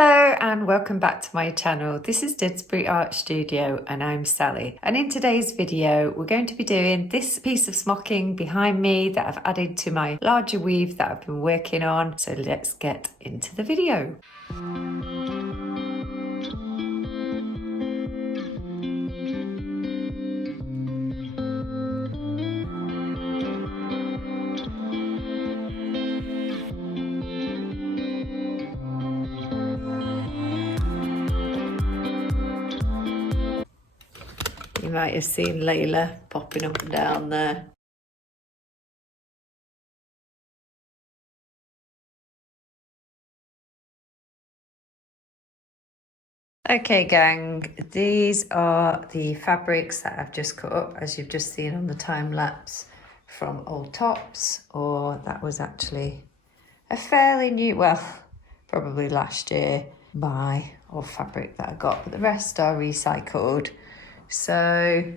Hello and welcome back to my channel. This is Didsbury Art Studio and I'm Sally. And in today's video, we're going to be doing this piece of smocking behind me that I've added to my larger weave that I've been working on. So let's get into the video. You might have seen Layla popping up and down there. Okay gang, these are the fabrics that I've just cut up, as you've just seen on the time lapse, from old tops, or that was actually a fairly new, well, probably last year buy of fabric that I got, but the rest are recycled. So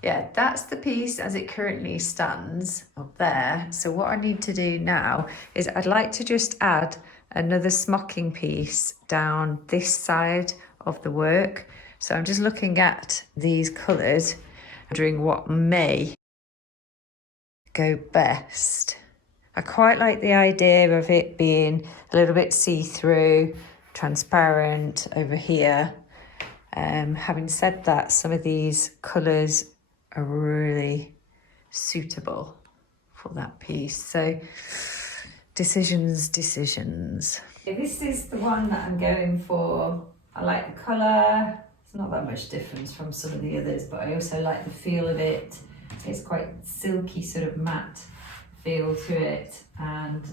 yeah, that's the piece as it currently stands up there. So what I need to do now is I'd like to just add another smocking piece down this side of the work. So I'm just looking at these colours, wondering what may go best. I quite like the idea of it being a little bit see-through, transparent over here. Having said that, some of these colours are really suitable for that piece. So decisions. This is the one that I'm going for. I like the colour. It's not that much difference from some of the others, but I also like the feel of it. It's quite silky, sort of matte feel to it. And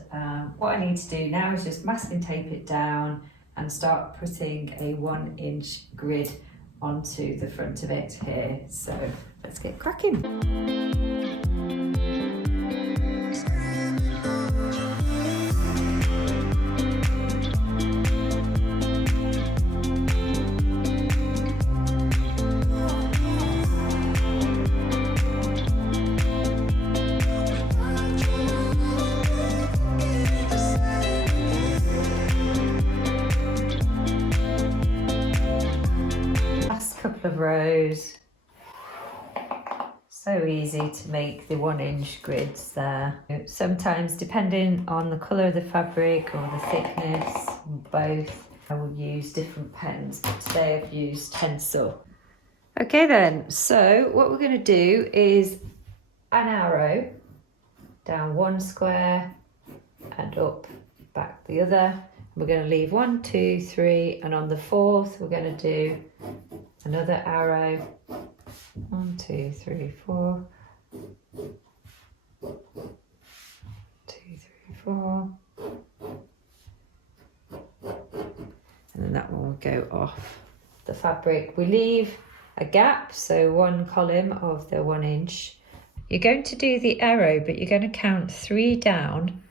what I need to do now is just masking tape it down and start putting a 1-inch grid onto the front of it here. So let's get cracking. Couple of rows. So easy to make the 1-inch grids there. Sometimes, depending on the colour of the fabric or the thickness, both, I will use different pens, but today I've used pencil. Okay then, so what we're going to do is an arrow down one square and up back the other. We're going to leave 1, 2, 3, and on the fourth we're going to do another arrow. 1, 2, 3, 4. 2, 3, 4. And then that one will go off the fabric. We leave a gap, so one column of the 1-inch. You're going to do the arrow, but you're going to count 3 down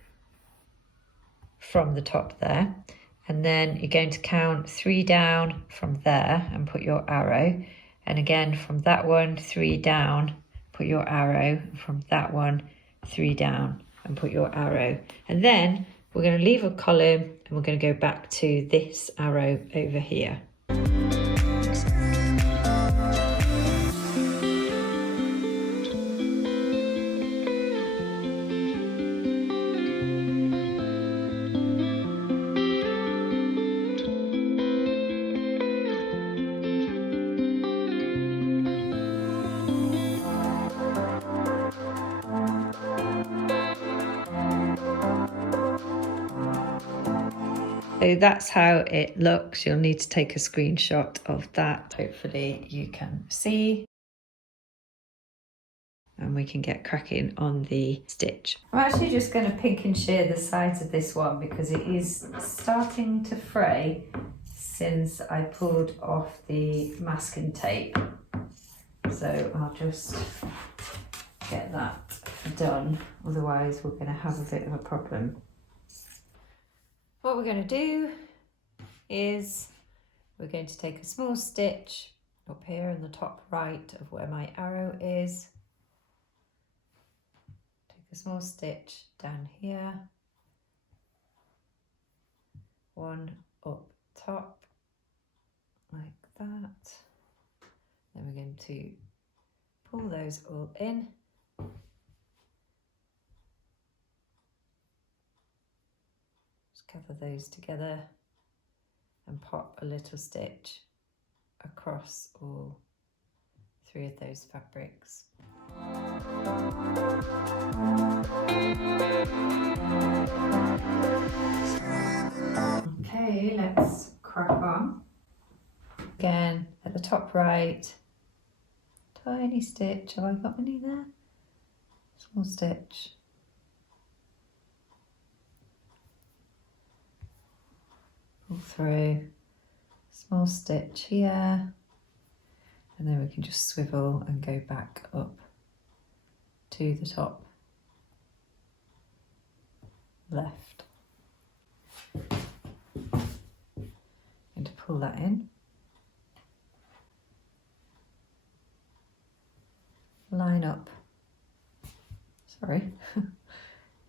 from the top there. And then you're going to count 3 down from there and put your arrow. And again, from that one, 3 down, put your arrow. And from that one, 3 down and put your arrow. And then we're going to leave a column and we're going to go back to this arrow over here. So that's how it looks. You'll need to take a screenshot of that. Hopefully you can see. And we can get cracking on the stitch. I'm actually just going to pink and shear the sides of this one because it is starting to fray since I pulled off the masking tape. So I'll just get that done. Otherwise we're going to have a bit of a problem. What we're going to do is we're going to take a small stitch up here in the top right of where my arrow is. Take a small stitch down here. One up to pull those all in. Just cover those together and pop a little stitch across all 3 of those fabrics. Okay, let's crack on. Again, at the top right, tiny stitch. Have I got any there? Small stitch. Pull through, small stitch here, and then we can just swivel and go back up to the top left. And to pull that in. Line up. Sorry. Here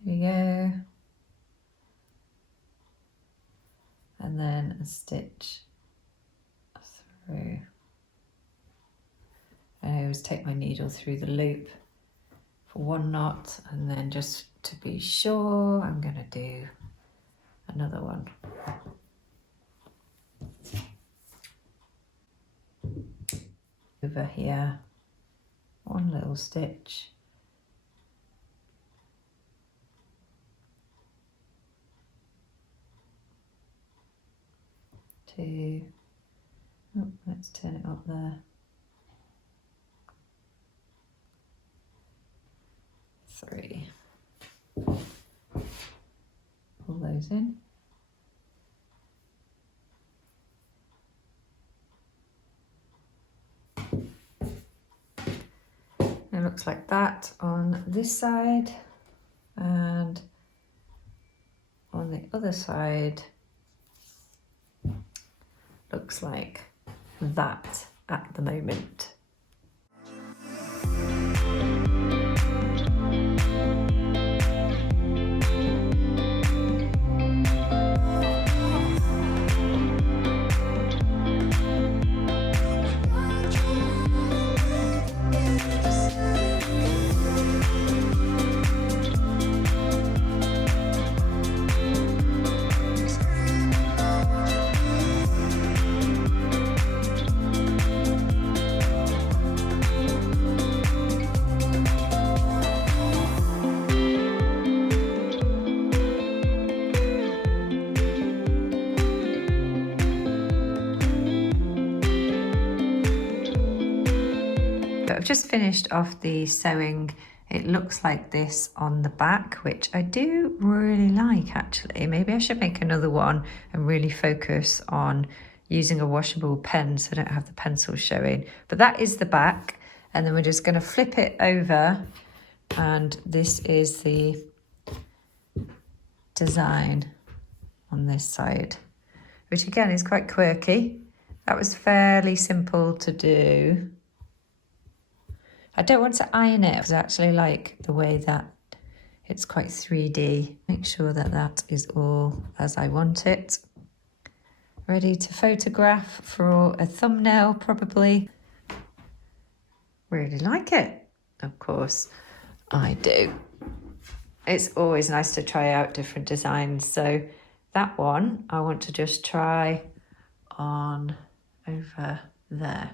we go. And then a stitch through. I always take my needle through the loop for 1 knot, and then just to be sure, I'm going to do another one. Over here, 1 little stitch. 2. Oh, let's turn it up there. 3. Pull those in. It looks like that on this side, and on the other side looks like that at the moment. I've just finished off the sewing. It looks like this on the back, which I do really like actually. Maybe I should make another one and really focus on using a washable pen so I don't have the pencil showing. But that is the back, and then we're just going to flip it over, and this is the design on this side, which again is quite quirky. That was fairly simple to do. I don't want to iron it because I actually like the way that it's quite 3D. Make sure that that is all as I want it. Ready to photograph for a thumbnail probably. Really like it. Of course I do. It's always nice to try out different designs. So that one I want to just try on over there.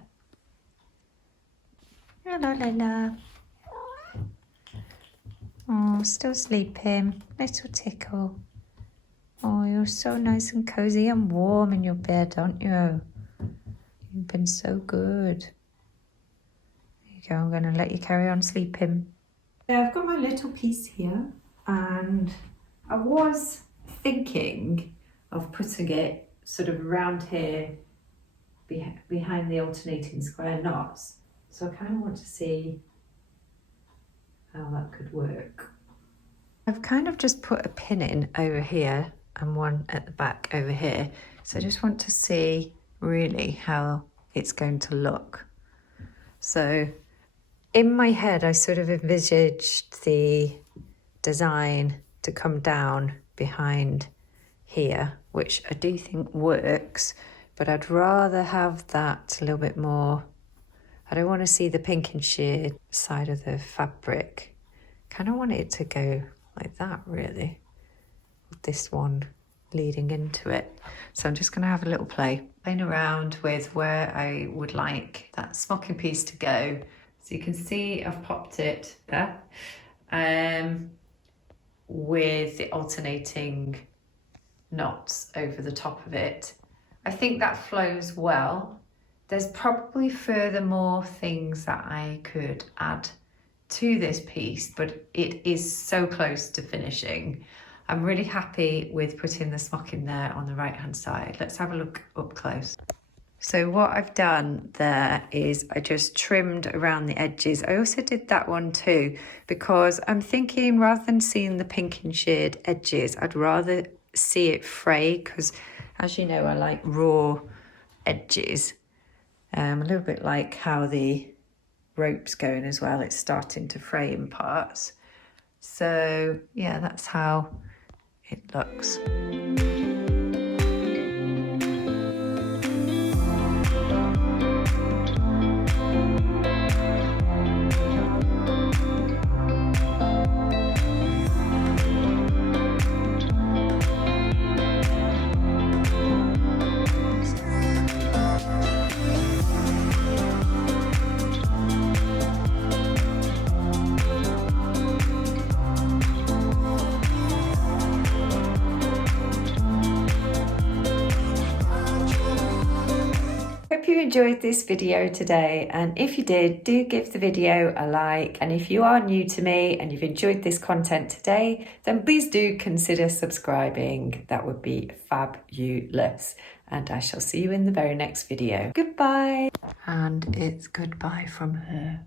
Hello, Lola. Oh, still sleeping. Little tickle. Oh, you're so nice and cozy and warm in your bed, aren't you? You've been so good. There you go. I'm going to let you carry on sleeping. Yeah, I've got my little piece here, and I was thinking of putting it sort of around here behind the alternating square knots. So I kind of want to see how that could work. I've kind of just put a pin in over here and one at the back over here. So I just want to see really how it's going to look. So in my head, I sort of envisaged the design to come down behind here, which I do think works, but I'd rather have that a little bit more, I don't want to see the pink and sheer side of the fabric. Kind of want it to go like that, really. With this one leading into it. So I'm just going to have a little playing around with where I would like that smocking piece to go. So you can see I've popped it there with the alternating knots over the top of it. I think that flows well. There's probably furthermore things that I could add to this piece, but it is so close to finishing. I'm really happy with putting the smocking there on the right hand side. Let's have a look up close. So what I've done there is I just trimmed around the edges. I also did that one too, because I'm thinking rather than seeing the pink and shade edges, I'd rather see it fray, because as you know, I like raw edges. A little bit like how the rope's going as well. It's starting to fray in parts. So yeah, that's how it looks. Hope you enjoyed this video today, and if you did, do give the video a like, and if you are new to me and you've enjoyed this content today, then please do consider subscribing. That would be fabulous, and I shall see you in the very next video. Goodbye. And it's goodbye from her.